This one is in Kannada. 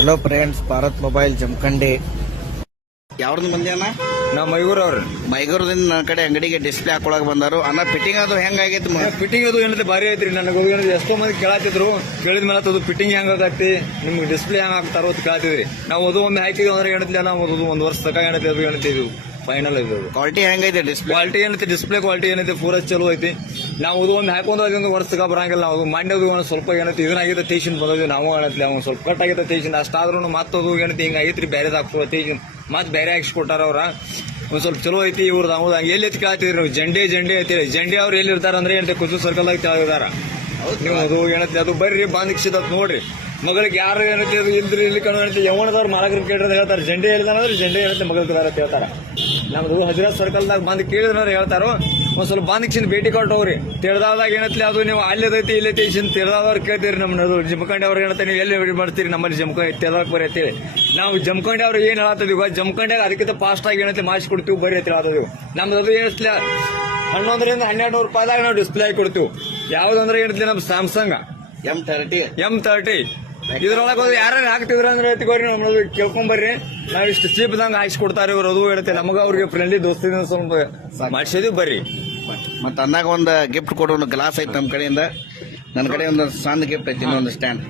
Hello friends, Bharat mobile Jamkhandi. ಯಾವ್ದು ಮಂದಿ ಅಣ್ಣ? ನಾವು ಮೈಗೂರ್ ಅವ್ರು ಮೈಗೂರದಿಂದ ನನ್ನ ಕಡೆ ಅಂಗಡಿಗೆ ಡಿಸ್ಪ್ಲೇ ಹಾಕೊಳಕ್ ಬಂದಾರು. ಅಣ್ಣ ಫಿಟ್ಟಿಂಗ್ ಅದು ಹೆಂಗಾಗೈತಿ? ಫಿಟ್ಟಿಂಗ್ ಅದು ಏನಂತ ಭಾರಿ ಐತ್ರಿ. ನನಗೆ ಎಷ್ಟೋ ಮಂದಿ ಕೇಳತ್ತಿದ್ರು, ಕೇಳಿದ ಮೇಲೆ ಅದು ಫಿಟ್ಟಿಂಗ್ ಹೆಂಗ್ ಆಗತ್ತಿ, ನಿಮ್ಗೆ ಡಿಸ್ಪ್ಲೇ ಹೆಂಗ್ ಹಾಕ್ತಾರೋ ಅಂತ ಕೇಳ್ತಿದ್ರಿ. ನಾವು ಅದು ಒಮ್ಮೆ ಹಾಕಿದ್ವಿ ಅಂದ್ರೆ ಏನತ್ತಿಲ್ಲ, ನಾವು ಅದು 1 ವರ್ಷ ತಕ ಏನೈತಿ ಅದು ಏನೈತಿ ಫೈನಲ್ ಇದು ಕ್ವಾಲಿಟಿ ಹೆಂಗೈತೆ? ಡಿಸ್ಪ್ಲೇ ಕ್ವಾಲಿಟಿ ಏನೈತಿ, ಡಿಸ್ಪ್ಲೇ ಕ್ವಾಲಿಟಿ ಏನೈತಿ ಪೂರ ಚಲೋ ಐತಿ. ನಾವು ಅದು ಒಂದು ಹಾಕೊಂಡು 1 ವರ್ಷ ತಕ ಬರಂಗಿಲ್ಲ. ನಾವು ಮಂಡ್ಯದು ಒಂದು ಸ್ವಲ್ಪ ಏನೈತಿ ಇದನ್ನಾಗಿದ್ದ ಟೇಷನ್ ಬಂದದ್ವಿ ನಾವು ಏನೈತಿ ಅವ್ನು ಸ್ವಲ್ಪ ಕಟ್ ಆಗಿದ್ದ ಟೇಷನ್. ಅಷ್ಟಾದ್ರೂ ಮತ್ತದು ಏನೈತಿ ಹಿಂಗಾಗೈತ್ರಿ, ಬೇರೆ ಹಾಕ್ಸೋ ಟೇಷನ್ ಮತ್ತೆ ಬೇರೆ ಹಾಕ್ಸಿ ಕೊಟ್ಟಾರ ಅವ್ರ. ಒಂದ್ ಸ್ವಲ್ಪ ಚಲೋ ಐತಿ ಇವ್ರದ್ದು. ಹೌದು, ಎಲ್ಲಿ ಎತ್ತಿ ಕೇಳ್ತಿದ್ರಿ ನೀವು? ಜಂಡೆ ಐತಿ. ಜಂಡೆ ಅವ್ರು ಎಲ್ಲಿ ಇರ್ತಾರ ಅಂದ್ರೆ ಏನಂತ ಕುಸು ಸರ್ಕಲ್ ಆಗಿ ತೆಳಗಿದಾರ. ನೀವು ಅದು ಏನೈತಿ ಅದು ಬರ್ರಿ ಬಂದ್ ನೋಡ್ರಿ. ಮಗಳಿಗೆ ಯಾರು ಏನೈತಿ ಅದು ಇಲ್ದ್ರಿ ಇಲ್ಲಿ ಕಣ ಯವಣದವ್ರು ಮಾಲಕರು ಕೇಳಿದ್ರೆ ಹೇಳ್ತಾರೆ ಜಂಡೆ ಹೇಳಿದಾನಂದ್ರೆ ಜಂಡೆ ಏನೈತಿ ಮಗಲ್ದಾರ ಅಂತ ಹೇಳ್ತಾರ. ನಮ್ದು ಹಜರತ್ ಸರ್ಕಲ್ದಾಗ ಬಂದ್ ಕೇಳಿದ್ರೆ ಹೇಳ್ತಾರೋ. ಒಂದ್ ಸ್ವಲ್ಪ ಬಂದ್ ಭೇಟಿ ಕೊಟ್ಟು ಹೋಗ್ರಿ. ತಿಳ್ದಾದಾಗ ಏನೈತಿ ಅದು ನೀವು ಅಲ್ಲದೈತಿ ಇಲ್ಲೈತಿ ತಿಳ್ದಾದವ್ರು ಕೇಳ್ತೀರಿ. ನಮ್ಮದು ಜಮಖಂಡಿ ಅವ್ರು ಏನಂತ ನೀವು ಎಲ್ಲಿ ಮಾಡ್ತೀರಿ ನಮ್ಮಲ್ಲಿ ತಿಳ್ದಾಕ್ ಬರೀ ಅಂತೇಳಿ. ನಾವು ಜಮಖಂಡಿ ಅವ್ರು ಏನ್ ಹೇಳತ್ತಿದ್ವಿ, ಜಮಖಂಡಿಯಾಗ ಅದಕ್ಕಿಂತ ಫಾಸ್ಟ್ ಆಗಿ ಏನೈತಿ ಮಾಡಿಸ್ಕೊಡ್ತೀವಿ ಬರೀ ಅಂತ ಹೇಳತ್ತಿದ್ವಿ. ನಮ್ದು ಅದು ಏನಿಸ್ಲಿಲ್ಲ 1100 ರಿಂದ 1200 ರೂಪಾಯಿದಾಗ ನಾವು ಡಿಸ್ಪ್ಲೇ ಆಗಿ ಕೊಡ್ತೀವಿ. ಯಾವ್ದಂದ್ರೆ ಏನೈತಿ ನಮ್ ಸ್ಯಾಮ್ಸಂಗ್ M30 ಇದ್ರೊಳಗೆ ಯಾರು ಹಾಕ್ತಿದ್ರ ಅಂದ್ರೆ ಎತ್ಕೋರಿ ನಮ್ಮದು ಕೇಳ್ಕೊಂಬರ್ರಿ. ನಾವ್ ಇಷ್ಟು ಚೀಪ್ದಂಗ ಹಾಕ್ಸ್ಕೊಡ್ತಾರೆ ಇವ್ರು. ಅದು ಹೇಳುತ್ತೆ ನಮಗ ಅವ್ರಿಗೆ ಫ್ರೆಂಡ್ಲಿ ದೋಸ್ತಿನ ಸ್ವಲ್ಪ ಮಾಡಿಸಿದ್ವಿ ಬರ್ರಿ. ಮತ್ತ ಅಂದಾಗ ಒಂದು ಗಿಫ್ಟ್ ಕೊಡೋ ಒಂದು ಗ್ಲಾಸ್ ಐತಿ ನಮ್ಮ ಕಡೆಯಿಂದ. ನನ್ನ ಕಡೆ ಒಂದು ಸಣ್ಣ ಗಿಫ್ಟ್ ಐತಿ, ಇನ್ನೊಂದು ಸ್ಟ್ಯಾಂಡ್.